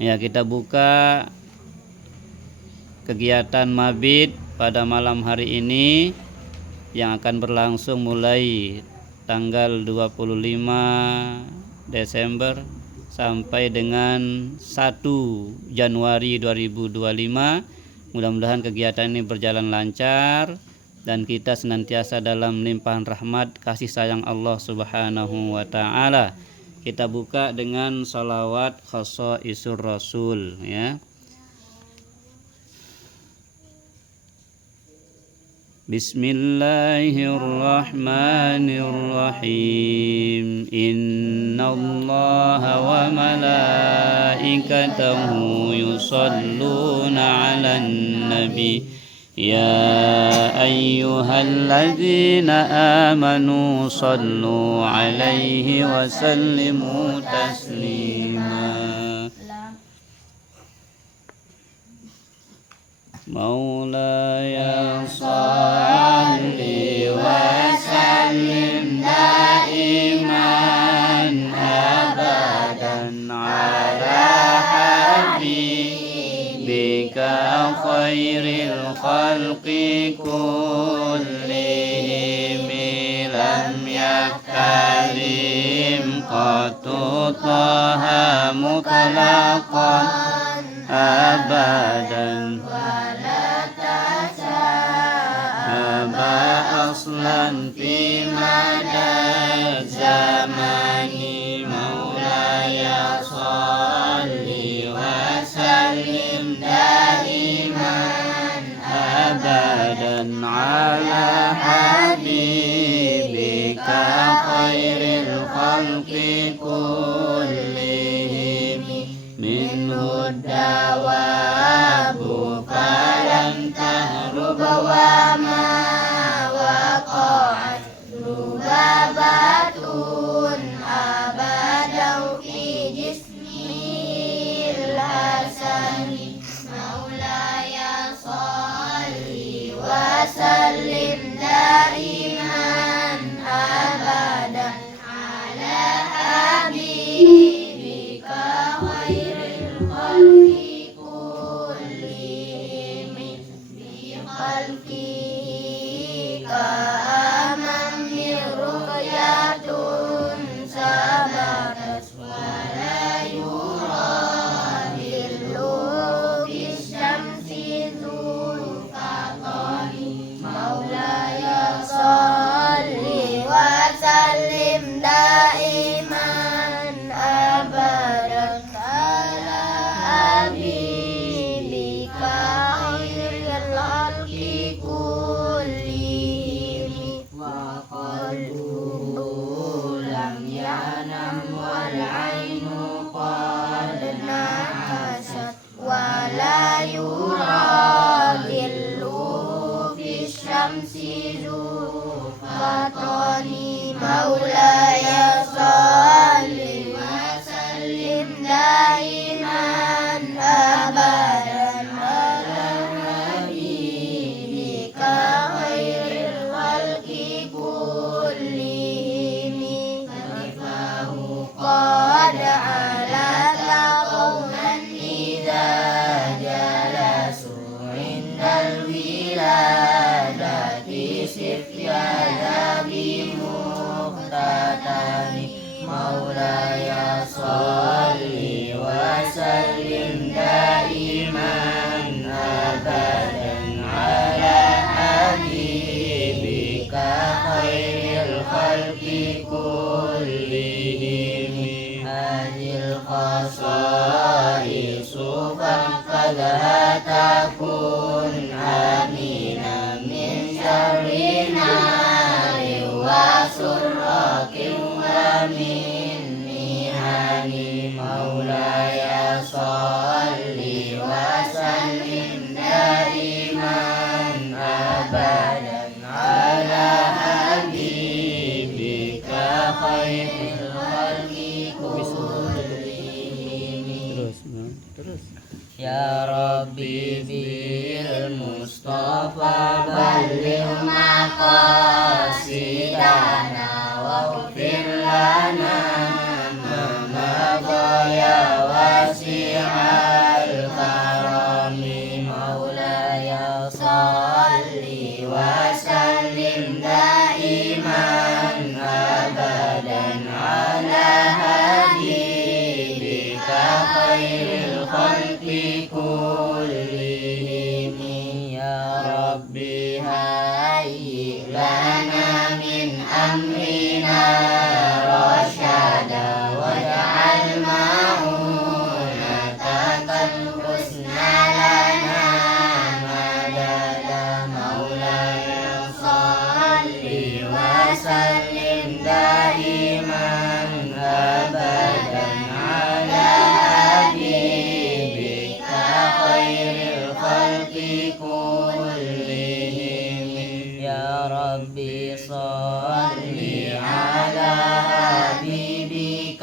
Ya, kita buka kegiatan mabit pada malam hari ini yang akan berlangsung mulai tanggal 25 Desember sampai dengan 1 Januari 2025. Mudah-mudahan kegiatan ini berjalan lancar dan kita senantiasa dalam limpahan rahmat kasih sayang Allah Subhanahu wa taala. Kita buka dengan salawat khassaisur Rasul ya. Bismillahirrahmanirrahim. Innallaha wa malaikatahu yusalluna 'alan nabi. Ya ayyuhalladzina amanu sallu 'alaihi wa sallimu taslima. Maulaya salli wa sallim daiman abadan ala habibika khairil khalqi kullihim lam yakalim qatu taha mutlaqan abadan aslan fi madad zamani. Maulaya salli wa sallim daiman abadan ala habibika khairil khalqi kullihim minhu dawabu falam tahruba wa ma Lubabatun abadau fi jismil hasani. Maulaya salli wa sallim daiman abadan ala habibika khairil khalqi kullihim bi khalqika daiman abadan ala habibika khairil khalqi kullihim wa qalbuhu lam yanam wal ainu qad nahasat wa la yura dhilluhu fi syamsi zufatani. Maulaya salli wa sallim daiman abadan ala habibika khairil khalqi kullihim. Kanifahu qad alaka qawman idza jalasu indal wiladati sifyada bimu. Maulaya salli wa sallim daiman abadan ala habibika khairil khalqi kullihim. Hadil khasaisu faqadha takun amina min syarri nari wa surrakin wa min mihani. Maulaya salli wa sallim daiman abadan ala habibika khairil khalqi kullihim. Terus. Ya Rabbi bil Mustafa balligh maqasidana waghfir lana ma madha ya wasi'a كلهم يا ربي هيئ لنا من أمرنا رشدا واجعل معونتك الحسنى لنا مددا مولاي صل وسلم دائما أبدا على حبيبك خير الخلق كلهم يا ربي صل على حبيبك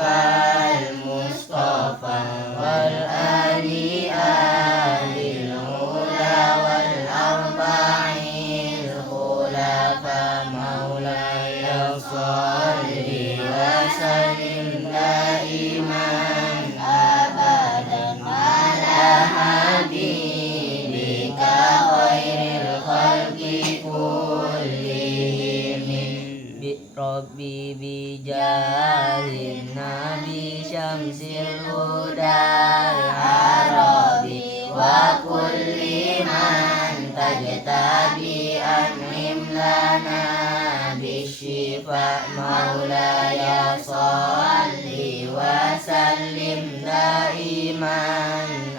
المصطفى والآل آل الهدى والأربعين الخلفاء مولاي صل وسلم دائما أبدا على حبيبك خير الخلق كلهم ربي بجاه النبي شمس الهدى العربي وكل من تجتبي أنعم لنا بالشفاء مولاي صل وسلم دائما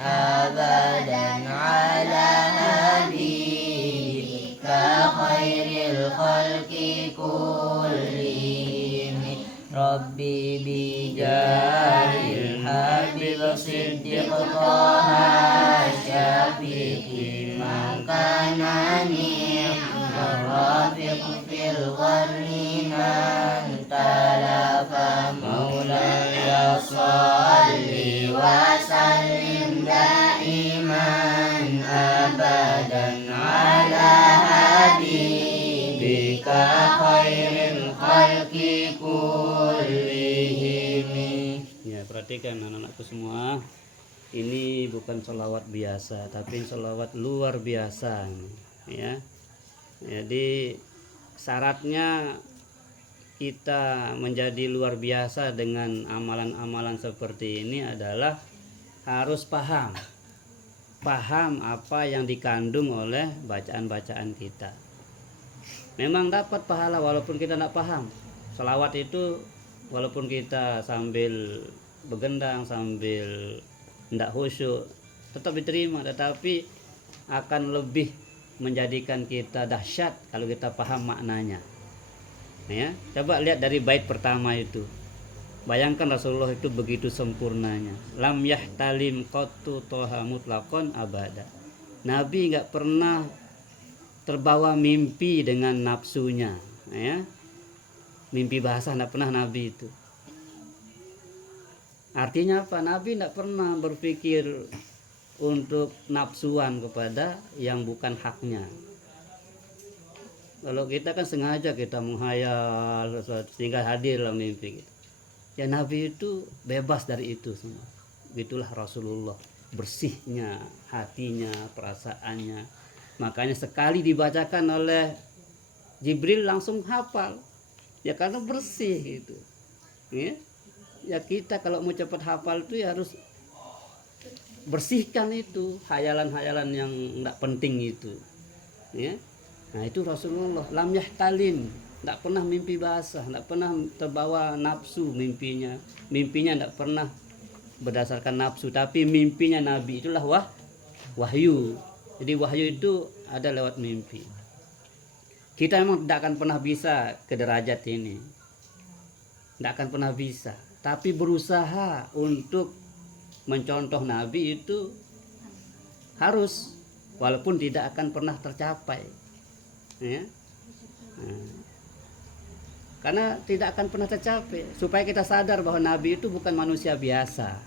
أبدا على حبيبك خير الخلق كلهم ربي بجاه الحبيب صديق طه الشفيق من كان نعم الرافق في القرن من تلف مولاي صل وسلم دائما أبدا على حبيبك خير الخلق كلهم. Ya, perhatikan anak-anakku semua, ini bukan sholawat biasa, tapi sholawat luar biasa, ya. Jadi syaratnya kita menjadi luar biasa dengan amalan-amalan seperti ini adalah harus paham apa yang dikandung oleh bacaan-bacaan kita. Memang dapat pahala walaupun kita tidak paham. Sholawat itu walaupun kita sambil begendang, sambil tidak khusyuk, tetap diterima, tetapi akan lebih menjadikan kita dahsyat kalau kita paham maknanya. Ya, coba lihat dari bait pertama itu. Bayangkan Rasulullah itu begitu sempurnanya. Lam yahtalim qattu toha mutlaqan abada. Nabi enggak pernah terbawa mimpi dengan nafsunya, ya. Mimpi basah enggak pernah Nabi itu. Artinya apa? Nabi enggak pernah berpikir untuk nafsuan kepada yang bukan haknya. Kalau kita kan sengaja kita menghayal sesuatu sehingga hadir dalam mimpi kita. Ya Nabi itu bebas dari itu semua. Itulah Rasulullah, bersihnya hatinya, perasaannya. Makanya sekali dibacakan oleh Jibril langsung hafal. Ya karena bersih gitu. Ya kita kalau mau cepat hafal itu ya harus bersihkan itu hayalan-hayalan yang tidak penting itu. Ya. Nah itu Rasulullah lam yahtalim, tidak pernah mimpi basah, tidak pernah terbawa nafsu mimpinya tidak pernah berdasarkan nafsu, tapi mimpinya Nabi itulah wahyu. Jadi wahyu itu ada lewat mimpi. Kita memang tidak akan pernah bisa ke derajat ini, tidak akan pernah bisa, tapi berusaha untuk mencontoh Nabi itu harus, walaupun tidak akan pernah tercapai, ya. Karena tidak akan pernah tercapai, supaya kita sadar bahwa Nabi itu bukan manusia biasa.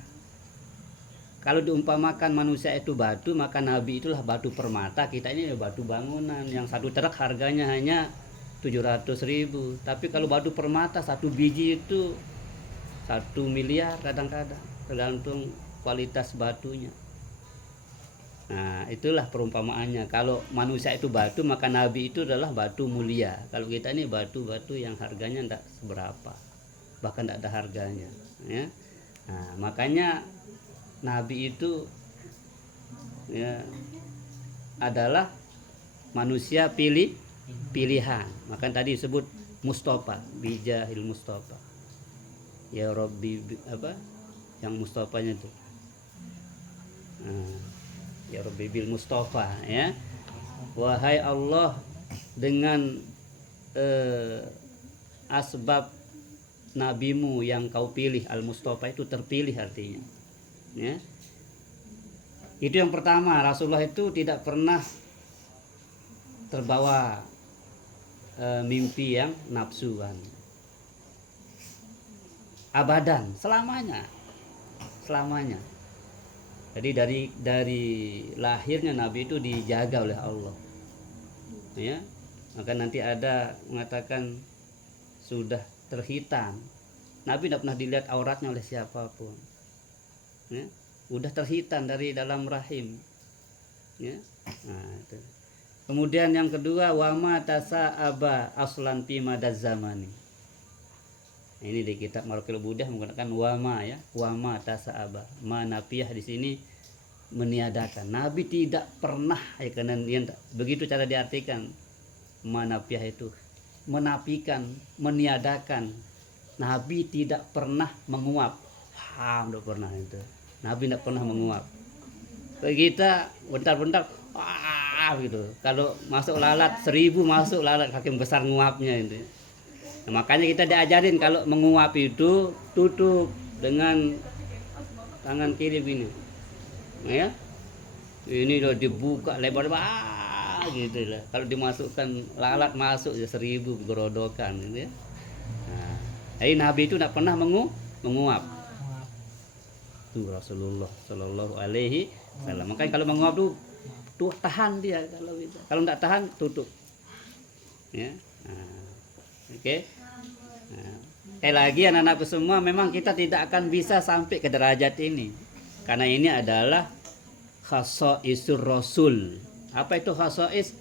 Kalau diumpamakan manusia itu batu, maka Nabi itulah batu permata. Kita ini batu bangunan yang satu truk harganya hanya 700.000. Tapi kalau batu permata satu biji itu 1 miliar kadang-kadang, tergantung kualitas batunya. Nah itulah perumpamaannya. Kalau manusia itu batu, maka Nabi itu adalah batu mulia. Kalau kita ini batu-batu yang harganya tidak seberapa, bahkan tidak ada harganya, ya. Nah makanya Nabi itu ya, adalah manusia pilihan. Maka tadi disebut Mustafa, bijahil Mustafa. Ya Rabbi apa? Yang Mustafanya itu. Nah, ya Rabbi bil Mustafa ya. Wahai Allah, dengan asbab nabimu yang kau pilih, al Mustafa itu terpilih artinya. Ya. Itu yang pertama, Rasulullah itu tidak pernah terbawa mimpi yang nafsuan. Abadan, selamanya. Jadi dari lahirnya Nabi itu dijaga oleh Allah. Ya. Maka nanti ada mengatakan sudah terhitan. Nabi tidak pernah dilihat auratnya oleh siapapun. Ya. Udah terhitan dari dalam rahim. Ya. Nah, itu. Kemudian yang kedua, wama tasa'aba aslan fi madaz zamani. Ini di kitab Marqil Budah menggunakan wama ya, wama tasa'aba. Manafiyah di sini meniadakan. Nabi tidak pernah ya, karena begitu cara diartikan. Manafiyah itu menafikan, meniadakan. Nabi tidak pernah menguap. Tidak pernah itu. Nabi tidak pernah menguap. Kita bentar-bentar gitu. Kalau masuk lalat 1000 masuk lalat kaki besar nguapnya itu. Nah, makanya kita diajarin kalau menguap itu tutup dengan tangan kiri begini. Nah, ya. Ini udah dibuka lebar-lebar gitu lah. Kalau dimasukkan lalat masuk ya 1000 gerodokan gitu ya. Nah, jadi Nabi itu tidak pernah menguap. Tuh Rasulullah Shallallahu Alaihi Wasallam. Makanya kalau menguap tuh tahan dia kalau bisa. Kalau tidak tahan tutup. Ya. Nah, oke. Nah, lagi anak-anakku semua, memang kita tidak akan bisa sampai ke derajat ini. Karena ini adalah khasa'isur Rasul. Apa itu khasa'is?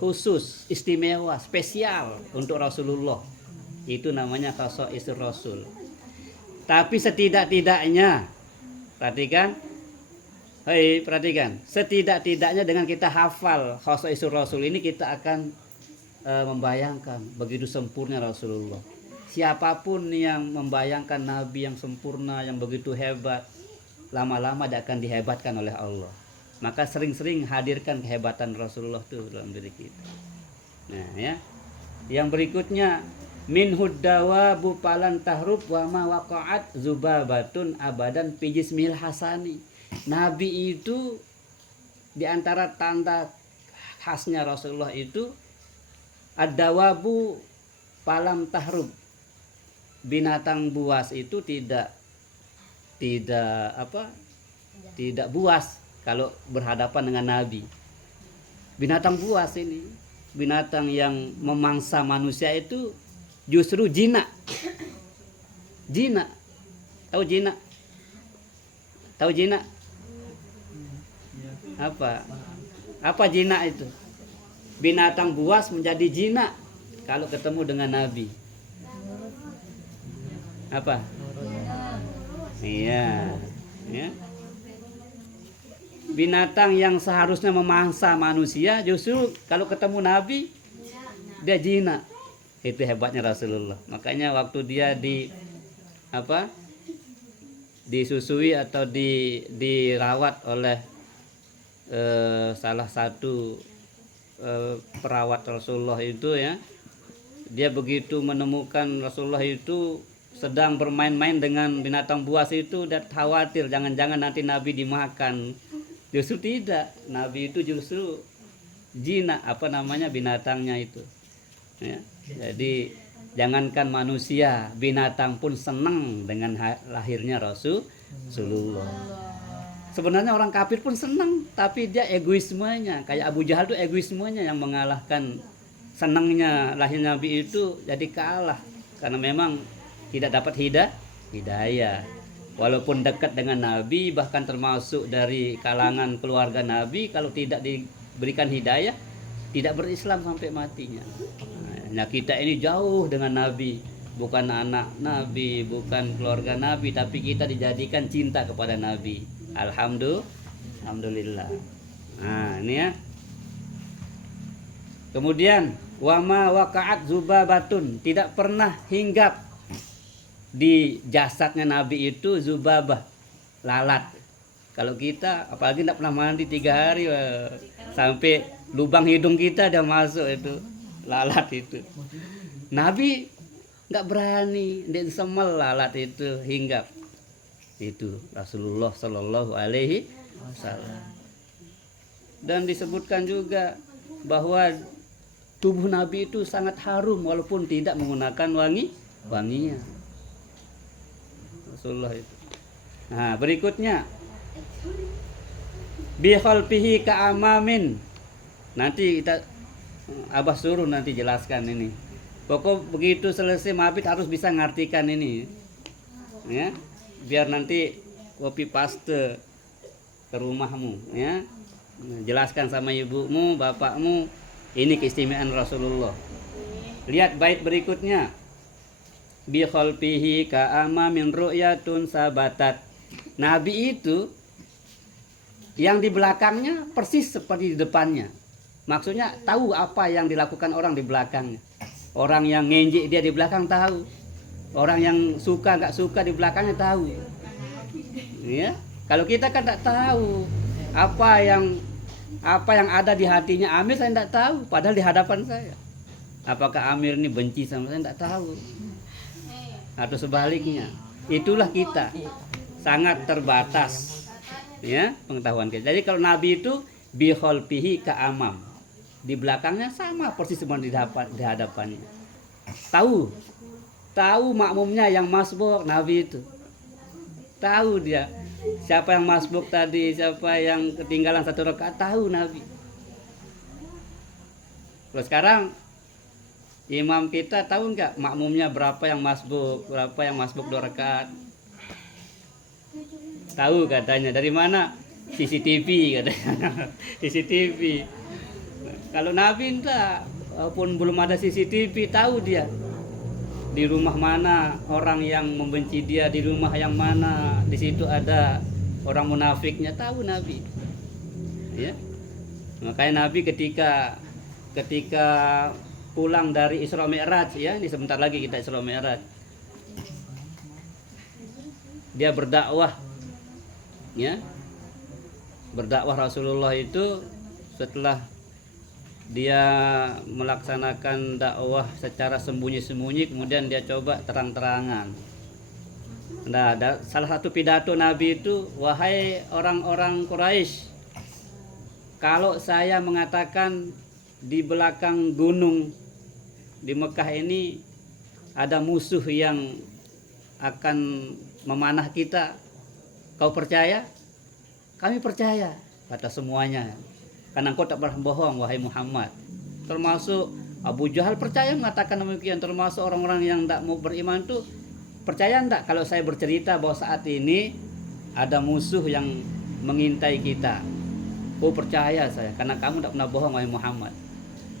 Khusus, istimewa, spesial untuk Rasulullah. Itu namanya khasa'isur Rasul. Tapi setidak-tidaknya, perhatikan, setidak-tidaknya dengan kita hafal khasa'isur Rasul ini, kita akan membayangkan begitu sempurna Rasulullah. Siapapun yang membayangkan Nabi yang sempurna, yang begitu hebat, lama-lama dia akan dihebatkan oleh Allah. Maka sering-sering hadirkan kehebatan Rasulullah itu dalam diri kita. Nah ya, yang berikutnya, minhud dawabu palan tahrub wa ma waqa'at zubabatun abadan fi jismil hasani. Nabi itu diantara tanda khasnya Rasulullah itu ad-dawabu palam tahrub. Binatang buas itu tidak buas kalau berhadapan dengan Nabi. Binatang buas ini, binatang yang memangsa manusia itu justru jinak. Jinak. Tahu jinak? Tahu jinak? Apa jinak itu? Binatang buas menjadi jinak kalau ketemu dengan Nabi. Apa? Iya, ya. Binatang yang seharusnya memangsa manusia justru kalau ketemu Nabi dia jinak. Itu hebatnya Rasulullah. Makanya waktu dia disusui atau dirawat oleh salah satu perawat Rasulullah itu ya, dia begitu menemukan Rasulullah itu sedang bermain-main dengan binatang buas itu, dan khawatir jangan-jangan nanti Nabi dimakan. Justru tidak, Nabi itu justru jinak binatangnya itu ya. Jadi jangankan manusia, binatang pun senang dengan lahirnya Rasulullah. Sebenarnya orang kafir pun senang, tapi dia egoismenya. Kayak Abu Jahal itu egoismenya yang mengalahkan senangnya lahirnya Nabi itu, jadi kalah. Karena memang tidak dapat hidayah. Walaupun dekat dengan Nabi, bahkan termasuk dari kalangan keluarga Nabi, kalau tidak diberikan hidayah, tidak berislam sampai matinya. Nah, kita ini jauh dengan Nabi. Bukan anak Nabi, bukan keluarga Nabi, tapi kita dijadikan cinta kepada Nabi. Alhamdulillah. Nah, ini ya. Kemudian wama waqa'at zubabatun, tidak pernah hinggap di jasadnya Nabi itu zubabah, lalat. Kalau kita apalagi tidak pernah mandi 3 hari, sampai lubang hidung kita udah masuk itu lalat itu. Nabi nggak berani, dia semel lalat itu hinggap. Itu Rasulullah Shallallahu Alaihi Wasallam. Dan disebutkan juga bahwa tubuh Nabi itu sangat harum walaupun tidak menggunakan wanginya. Rasulullah itu. Nah, berikutnya bi khalfihi ka'amamin. Nanti kita Abah suruh nanti jelaskan ini. Pokok begitu selesai mabit harus bisa ngartikan ini. Ya. Biar nanti copy paste ke rumahmu, ya. Jelaskan sama ibumu, bapakmu, ini keistimewaan Rasulullah. Lihat bait berikutnya. Bi khalfihi ka'ama min ru'yatun sabatat. Nabi itu yang di belakangnya persis seperti di depannya. Maksudnya tahu apa yang dilakukan orang di belakangnya. Orang yang ngenjek dia di belakang tahu. Orang yang suka nggak suka di belakangnya tahu. Ya, kalau kita kan tak tahu apa yang ada di hatinya Amir, saya tidak tahu. Padahal di hadapan saya, apakah Amir ini benci sama saya, tidak tahu. Atau sebaliknya, itulah kita sangat terbatas, ya, pengetahuan kita. Jadi kalau Nabi itu bi khalfihi ka'amam, di belakangnya sama persis seperti di hadapannya. Tahu makmumnya yang masbuk, Nabi itu tahu dia siapa yang masbuk tadi, siapa yang ketinggalan 1 rakaat, tahu Nabi. Terus sekarang imam kita tahu nggak makmumnya berapa yang masbuk 2 rakaat? Tahu katanya. Dari mana? CCTV katanya. CCTV. Kalau Nabi enggak, walaupun belum ada CCTV, tahu dia di rumah mana orang yang membenci dia, di rumah yang mana di situ ada orang munafiknya, tahu Nabi. Ya. Makanya Nabi ketika pulang dari Isra Mi'raj, ya, ini sebentar lagi kita Isra Mi'raj. Dia berdakwah. Ya. Berdakwah Rasulullah itu setelah dia melaksanakan dakwah secara sembunyi-sembunyi, kemudian dia coba terang-terangan. Nah, salah satu pidato Nabi itu, wahai orang-orang Quraisy, kalau saya mengatakan di belakang gunung di Mekah ini ada musuh yang akan memanah kita, kau percaya? Kami percaya, kata semuanya. Karena engkau tak pernah bohong, wahai Muhammad. Termasuk Abu Jahal percaya mengatakan demikian. Termasuk orang-orang yang tidak mau beriman itu percaya enggak kalau saya bercerita bahwa saat ini ada musuh yang mengintai kita? Oh, percaya saya, karena kamu tidak pernah bohong, wahai Muhammad.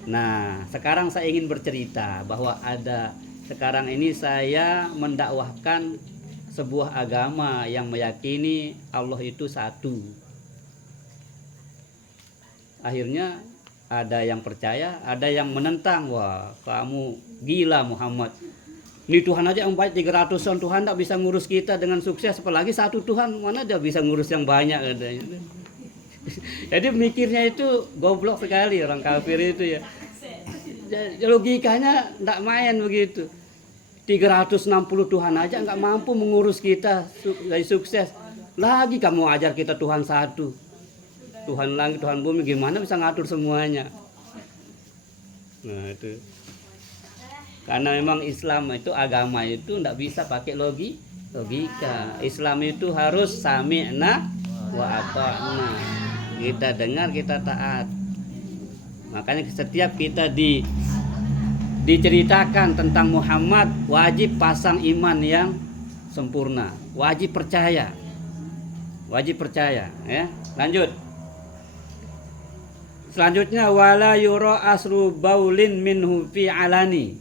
Nah, sekarang saya ingin bercerita bahwa sekarang ini saya mendakwahkan sebuah agama yang meyakini Allah itu satu. Akhirnya ada yang percaya, ada yang menentang. Wah, kamu gila Muhammad. Ini Tuhan aja yang baik 300-an Tuhan tak bisa ngurus kita dengan sukses, apalagi satu Tuhan, mana dia bisa ngurus yang banyak katanya. Jadi mikirnya itu goblok sekali orang kafir itu, ya. Logikanya tidak main begitu. 360 Tuhan aja nggak mampu mengurus kita dari sukses. Lagi kamu ajar kita Tuhan satu. Tuhan langit, Tuhan bumi, gimana bisa ngatur semuanya? Nah, itu. Karena memang Islam itu, agama itu tidak bisa pakai logika. Islam itu harus sami'na wa ata'na. Kita dengar, kita taat. Makanya setiap kita diceritakan tentang Muhammad, wajib pasang iman yang sempurna. Wajib percaya. Ya. Lanjut. Selanjutnya wala yura asru baulin minhu fi alani.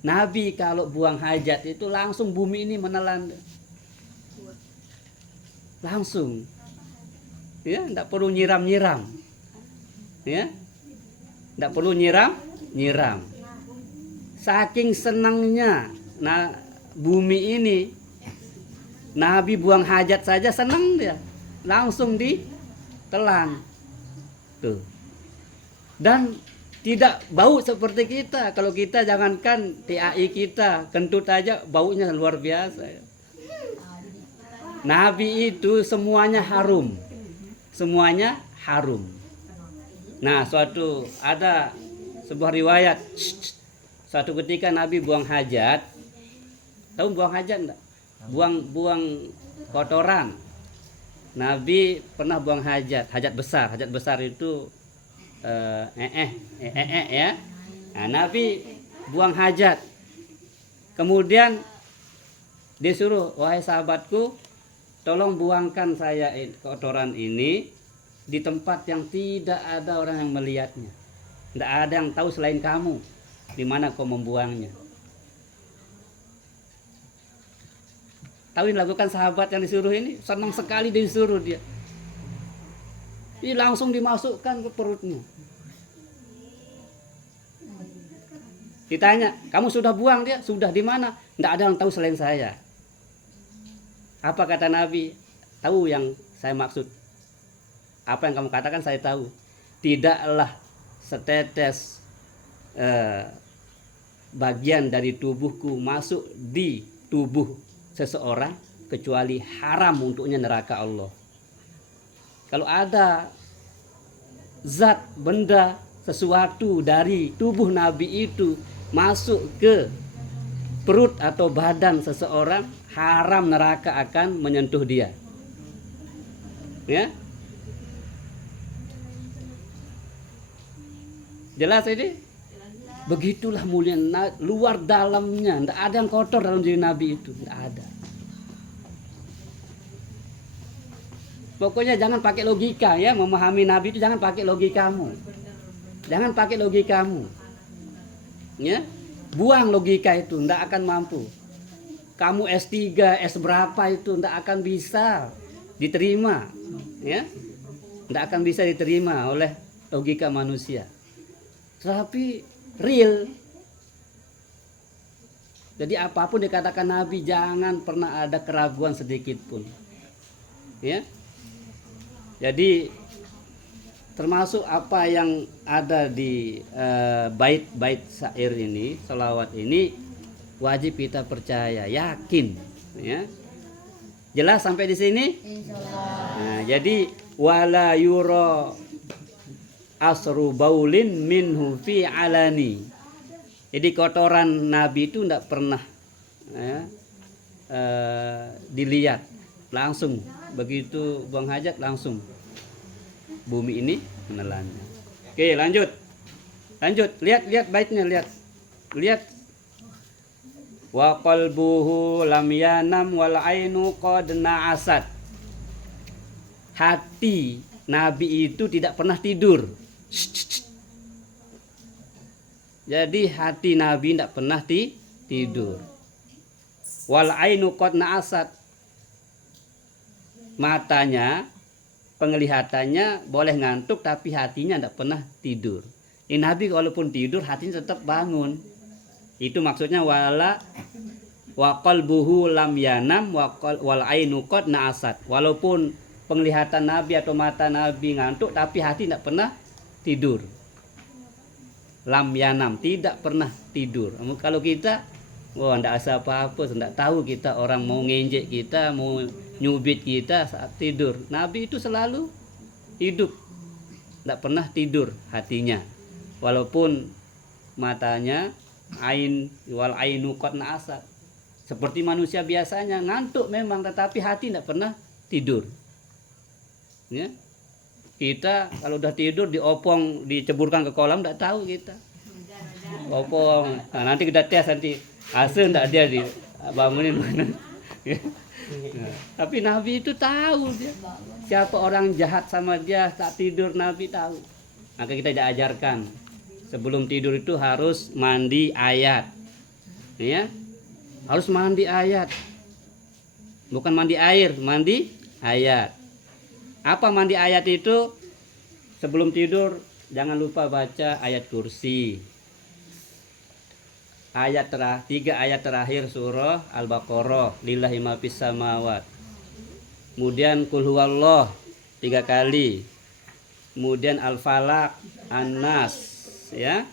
Nabi kalau buang hajat itu langsung bumi ini menelan. Langsung. Ya, tidak perlu nyiram-nyiram. Ya, tidak perlu nyiram. Saking senangnya bumi ini, Nabi buang hajat saja senang dia, langsung ditelan. Tuh. Dan tidak bau seperti kita. Kalau kita jangankan TAI kita, kentut aja baunya luar biasa. Nabi itu semuanya harum. Semuanya harum. Nah, ada sebuah riwayat. Suatu ketika Nabi buang hajat. Tahu buang hajat enggak? Buang kotoran. Nabi pernah buang hajat besar. Hajat besar itu ya. Nah, Nabi buang hajat. Kemudian disuruh, wahai sahabatku, tolong buangkan saya kotoran ini di tempat yang tidak ada orang yang melihatnya. Tidak ada yang tahu selain kamu di mana kau membuangnya. Tahu yang dilakukan sahabat yang disuruh ini? Senang sekali disuruh dia. Ini langsung dimasukkan ke perutnya. Ditanya, kamu sudah buang dia? Sudah, di mana? Tidak ada yang tahu selain saya. Apa kata Nabi? Tahu yang saya maksud. Apa yang kamu katakan saya tahu. Tidaklah setetes bagian dari tubuhku masuk di tubuh seseorang kecuali haram untuknya neraka Allah. Kalau ada zat, benda, sesuatu dari tubuh Nabi itu masuk ke perut atau badan seseorang, haram neraka akan menyentuh dia. Ya. Jelas ini? Begitulah mulia, luar dalamnya, tidak ada yang kotor dalam diri Nabi itu, tidak ada. Pokoknya jangan pakai logika ya, memahami Nabi itu jangan pakai logikamu. Jangan pakai logikamu. Ya. Buang logika itu, tidak akan mampu. Kamu S3, S berapa itu tidak akan bisa diterima, ya. Tidak akan bisa diterima oleh logika manusia. Tapi real. Jadi apapun dikatakan Nabi jangan pernah ada keraguan sedikit pun. Ya. Jadi termasuk apa yang ada di bait-bait syair ini, selawat ini wajib kita percaya, yakin, ya. Jelas sampai di sini? Nah, jadi wala yura asru baulin minhu fi alani. Jadi kotoran Nabi itu tidak pernah dilihat langsung, begitu buang hajat langsung bumi ini menelannya. Oke, lanjut, lihat baitnya, lihat. Wa qalbuhu lam yanam wal ainu qad na'asat. Hati Nabi itu tidak pernah tidur. Jadi hati Nabi tidak pernah tidur. Wal ainu qad na'asat. Matanya, penglihatannya boleh ngantuk tapi hatinya tidak pernah tidur. Ini Nabi walaupun tidur hatinya tetap bangun. Itu maksudnya wa qalbuhu lam yanam wal ainu qad na'asat. Walaupun penglihatan Nabi atau mata Nabi ngantuk tapi hati tidak pernah tidur. Lam yanam, tidak pernah tidur. Kalau kita tidak asa apa-apa, tidak tahu kita orang mau nginjek kita, mau nyubit kita saat tidur. Nabi itu selalu hidup, tidak pernah tidur hatinya. Walaupun matanya wal ainu qad na'asat. Seperti manusia biasanya ngantuk memang, tetapi hati tidak pernah tidur. Ya. Kita kalau udah tidur diopong, diceburkan ke kolam tidak tahu kita. Opong. Nah, nanti kita tes nanti hasil tidak dia dibangunin mana. Nah, tapi Nabi itu tahu dia. Siapa orang jahat sama dia tak tidur, Nabi tahu. Maka kita diajarkan sebelum tidur itu harus mandi ayat. Ya. Harus mandi ayat. Bukan mandi air, mandi ayat. Apa mandi ayat itu? Sebelum tidur jangan lupa baca ayat kursi. Tiga ayat terakhir surah Al-Baqarah, lillahi ma fis samawat. Kemudian qul huwallah 3 kali. Kemudian Al-Falaq, An-Nas, ya.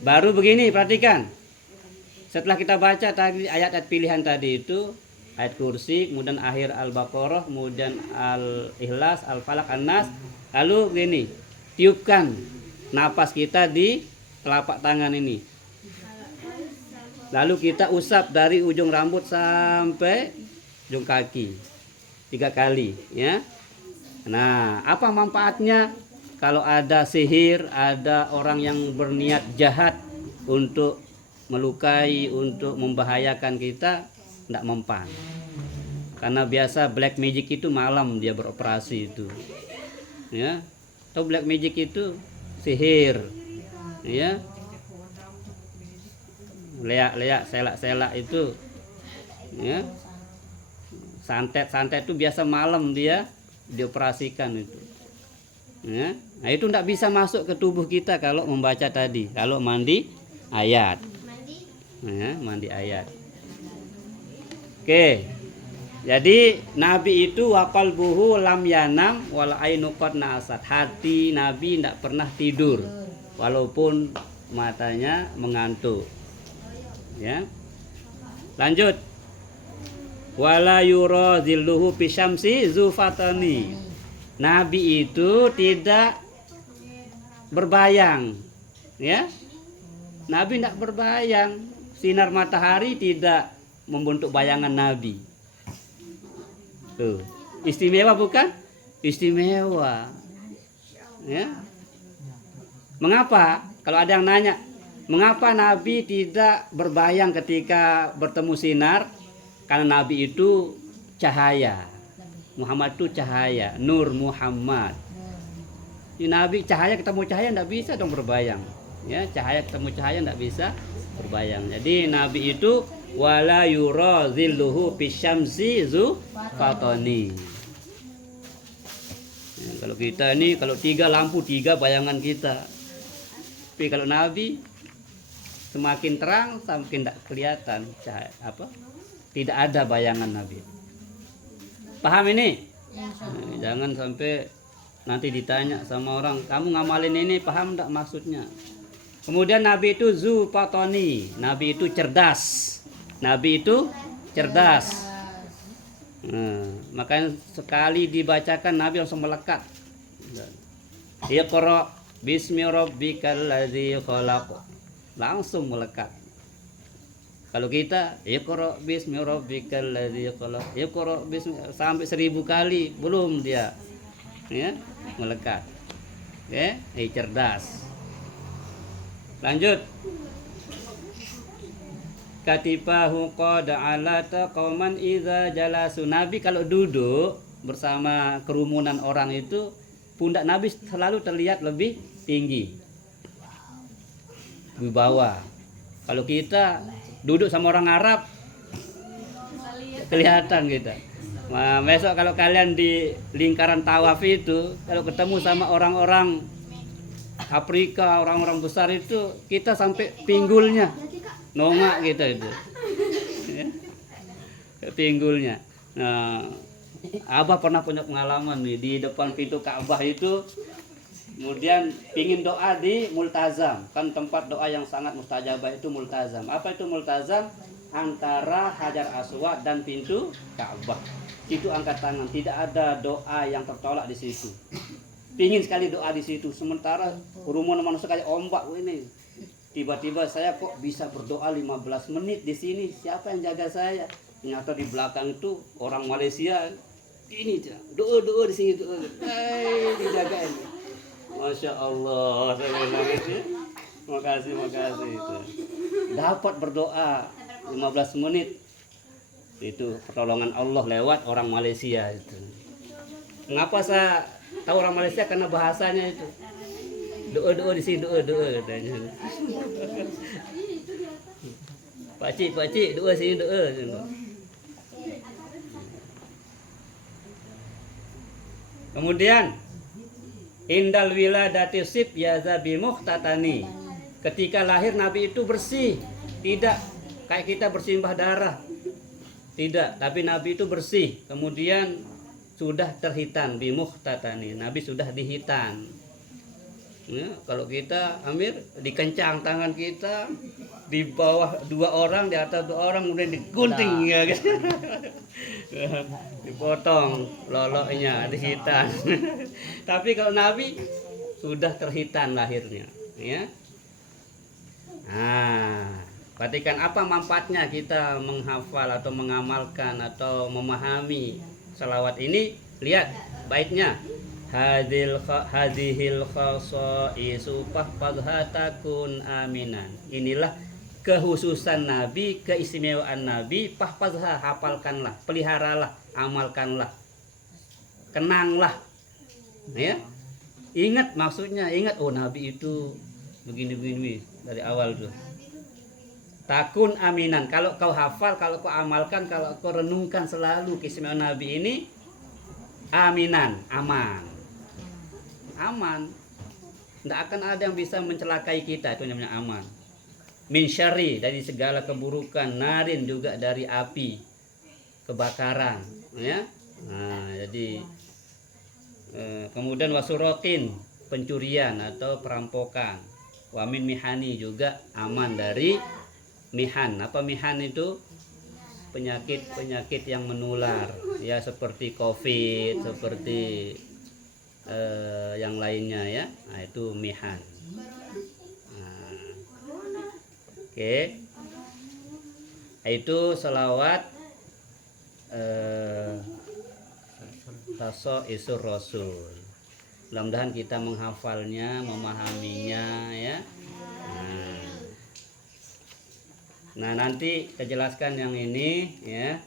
Baru begini, perhatikan. Setelah kita baca tadi ayat-ayat pilihan tadi itu, ayat kursi, kemudian akhir Al-Baqarah, kemudian Al-Ikhlas, Al-Falaq, An-Nas, lalu begini, tiupkan napas kita di telapak tangan ini. Lalu kita usap dari ujung rambut sampai ujung kaki 3 kali, ya. Nah, apa manfaatnya? Kalau ada sihir, ada orang yang berniat jahat untuk melukai, untuk membahayakan kita, tidak mempan. Karena biasa black magic itu malam dia beroperasi itu, ya. Atau black magic itu sihir, ya. Leak-leak, selak-selak itu, ya. Santet-santet itu biasa malam dia dioperasikan itu, ya. Nah, itu tidak bisa masuk ke tubuh kita kalau membaca tadi, kalau mandi ayat, ya, mandi ayat. Oke, jadi Nabi itu waqal buhu lam yanam wal ainu qad na'asat. Hati Nabi tidak pernah tidur walaupun matanya mengantuk, ya. Lanjut, wala yura zilluhu bisyamsi zufatani. Nabi itu tidak berbayang, ya. Nabi tidak berbayang, sinar matahari tidak membentuk bayangan Nabi. Tuh, istimewa bukan? Istimewa, ya. Mengapa? Kalau ada yang nanya, mengapa Nabi tidak berbayang ketika bertemu sinar? Karena Nabi itu cahaya. Muhammad itu cahaya, Nur Muhammad. Di Nabi cahaya ketemu cahaya tidak bisa dong berbayang, ya. Cahaya ketemu cahaya tidak bisa berbayang. Jadi Nabi itu wala yura zilluhu bisyamsi zufatani. Ya, kalau kita ini kalau 3 lampu 3 bayangan kita. Tapi kalau Nabi semakin terang semakin tidak kelihatan cahaya apa? Tidak ada bayangan Nabi. Paham ini? Nah, jangan sampai nanti ditanya sama orang, kamu ngamalin ini paham enggak maksudnya? Kemudian Nabi itu zupatoni, Nabi itu cerdas. Nabi itu cerdas. Nah, makanya sekali dibacakan Nabi langsung melekat. Iqra bismi rabbikal ladzi khalaq. Langsung melekat. Kalau kita iqra bismi rabbikal ladzi khalaq, iqra bismi sampai 1000 kali belum dia, ya, melekat. Oke, cerdas. Lanjut. Katibahu qad alata qauman idza jalasu. Nabi kalau duduk bersama kerumunan orang itu pundak Nabi selalu terlihat lebih tinggi, di bawah. Kalau kita duduk sama orang Arab kelihatan kita. Nah, besok kalau kalian di lingkaran tawaf itu kalau ketemu sama orang-orang Afrika, orang-orang besar itu kita sampai pinggulnya nongak kita itu, ya, pinggulnya. Nah, Abah pernah punya pengalaman nih di depan pintu Ka'bah itu, kemudian pingin doa di multazam, kan tempat doa yang sangat mustajabah itu multazam. Apa itu multazam? Antara Hajar Aswad dan pintu Ka'bah. Itu angkat tangan, tidak ada doa yang tertolak di situ. Pingin sekali doa di situ, sementara kerumunan manusia kayak ombak ini. Tiba-tiba saya kok bisa berdoa 15 menit di sini. Siapa yang jaga saya? Ternyata di belakang itu orang Malaysia. Ini doa di sini doa. Dijagain. Masya Allah, saya bilang itu. Makasih itu. Dapat berdoa 15 menit. Itu pertolongan Allah lewat orang Malaysia itu. Mengapa saya tahu orang Malaysia? Karena bahasanya itu. Doa di sini doa katanya. Pakcik doa sini doa. Kemudian indal wiladati sib yaza bimuhtatani. Ketika lahir Nabi itu bersih, tidak kayak kita bersimbah darah. Tidak, tapi Nabi itu bersih. Kemudian sudah terhitan bimuhtatani. Nabi sudah dihitan. Ya, kalau kita Amir dikencang tangan kita, di bawah 2 orang, di atas 2 orang, kemudian digunting ya kan. Dipotong loloknya, dihitan. Tapi kalau Nabi sudah terhitan lahirnya, ya. Nah, perhatikan apa manfaatnya kita menghafal atau mengamalkan atau memahami selawat ini. Lihat baiknya. Hadhil khasaisu fahfazhatakun aminan. Inilah kekhususan Nabi, keistimewaan Nabi. Fahfazha, hafalkanlah, peliharalah, amalkanlah, kenanglah, ya. Ingat maksudnya, ingat oh Nabi itu begini dari awal tuh. Takun aminan. Kalau kau hafal, kalau kau amalkan, kalau kau renungkan selalu keistimewaan Nabi ini, aminan, aman. Aman. Tidak akan ada yang bisa mencelakai kita, itu namanya aman. Min syarri, dari segala keburukan, narin juga dari api, kebakaran, ya. Nah, jadi kemudian wasurokin, pencurian atau perampokan. Wamin mihani, juga aman dari mihan. Apa mihan itu? Penyakit-penyakit yang menular, ya, seperti COVID, seperti yang lainnya, ya. Nah, itu mihan. Nah, oke. Itu selawat Taso Isur Rasul. Mudah-mudahan kita menghafalnya, memahaminya, ya. Nah, nanti kita jelaskan yang ini, ya.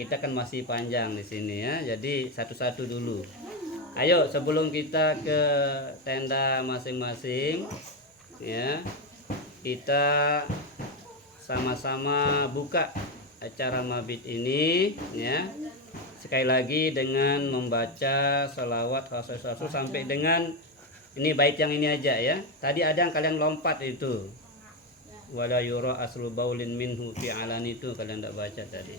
Kita kan masih panjang di sini, ya. Jadi satu-satu dulu. Ayo sebelum kita ke tenda masing-masing, ya, kita sama-sama buka acara mabit ini, ya. Sekali lagi dengan membaca salawat Rasul sampai dengan ini bait yang ini aja, ya. Tadi ada yang kalian lompat itu. Wala yura aslu baulin minhu fi alani, itu kalian tidak baca tadi.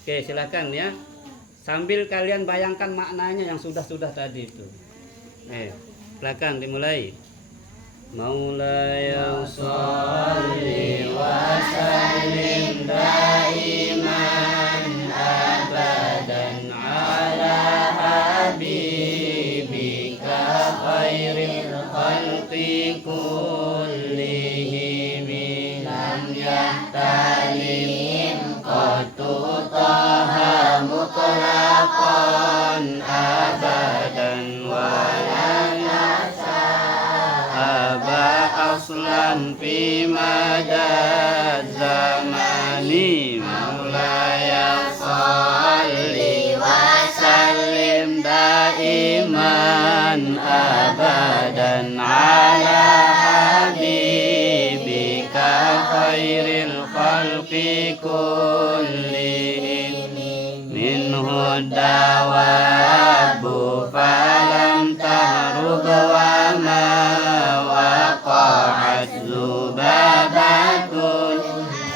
Oke, silakan, ya. Sambil kalian bayangkan maknanya yang sudah-sudah tadi itu. Silakan dimulai. Maulaya sholli wa sallim daiman abadan ala habibika khairil khalqi kullihim lam yahtalim qatu taha mutlaqan abadan wala nasa aba aslan fi madad zamani maulaya salli wa sallim daiman abadan ala habibika khairil khalqi kullihim minhu dawabu falam tahrub wa ma waqa'at zubabatun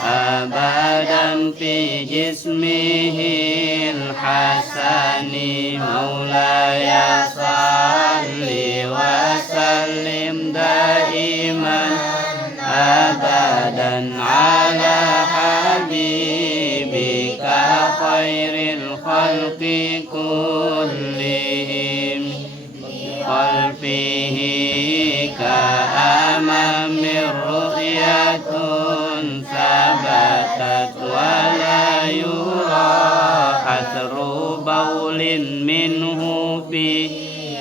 abadan fi jismihil hasani maulaya salli wa sallim daiman abadan ala habibika khairil khalqi kullihim qalbihi ka'amamir ru'yatun sabatat wa la yura athru baulin minhu fi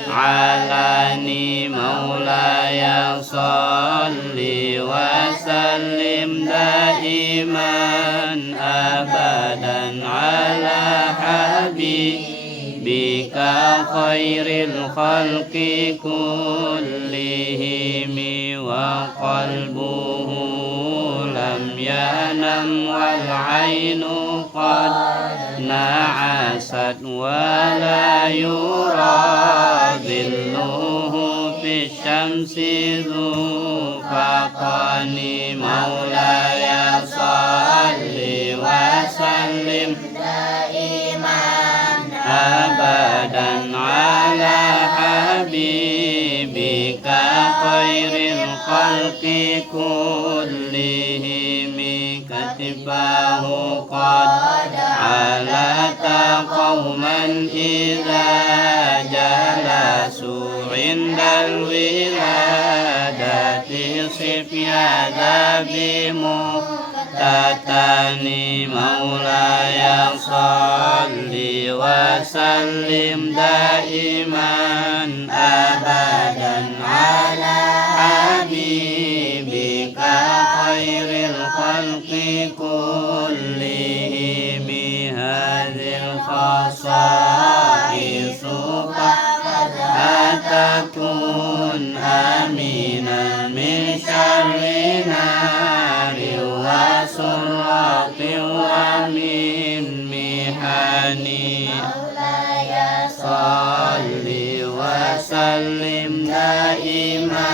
alani maulaya salli wa sallim daiman abadan ala habibika khairil khalqi kullihim wa qalbuhu lam yanam wal ainu qad na'asat wa la yura الشمس ذو فقان مولاي صل وسلم دائما أبدا على حبيبك خير الخلق كلهم كتفاه قد علت قوما إذا جلسوا عند الولادة صف يدا بمقتتان مولاي صل وسلم دائما أبدا على حبيبك خير الخلق كلهم هذه الخصائص فتكون آمنا من شر نار وسرات ومن محن مولاي صل وسلم دائما